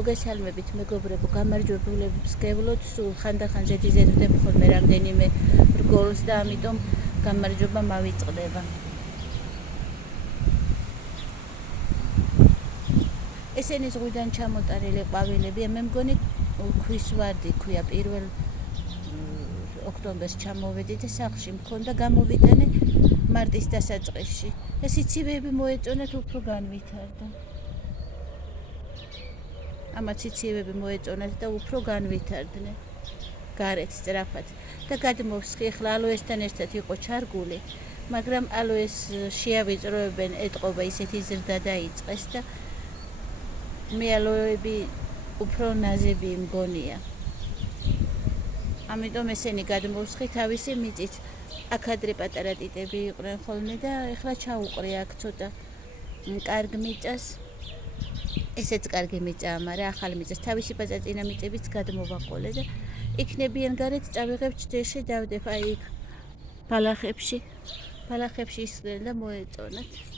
მოგესალმებით მეგობრებო, გამარჯვებულებს გევლოთ, სულ ხანდახან ზედიზედ ვდებ ხოლმე რამდენიმე რგოლს და ამიტომ გამარჯვება მავიწყდება. ესენი ზღვიდან ჩამოტარილი ყვავილებია, მე მგონი ქვის ვარდი ქვია, 1 ოქტომბერს ჩამოვედი და სახლში მქონდა, გამოვიტანე მარტის დასაწყისში. ეს სიცივეები მოეწონათ, უფრო განვითარდა. ამათ სიცივეები მოეწონათ და უფრო განვითარდნენ გარეთ სწრაფად და გადმოვსხი. ახლა ალოესთან ერთად იყო ჩარგული, მაგრამ ალოეს შეავიწროებენ, ეტყობა ისეთი ზრდა დაიწყეს და მე ალოეები უფრო ნაზები მგონია. ამიტომ ესენი გადმოვსხი თავისი მიწით. აქ ადრე პატარა ტიტები იყვნენ ხოლმე და ახლა ჩაუყრე აქ ცოტა კარგ მიწას. ესეც კარგი მიწაა, მაგრამ ახალი მიწას თავისი პაწაწინა მიწებიც გადმოვაყოლე და იქნებიან გარეთ წავიღებ ჭდეში დავდებ აი იქ ბალახებში ისხდნენ და მოეწონათ.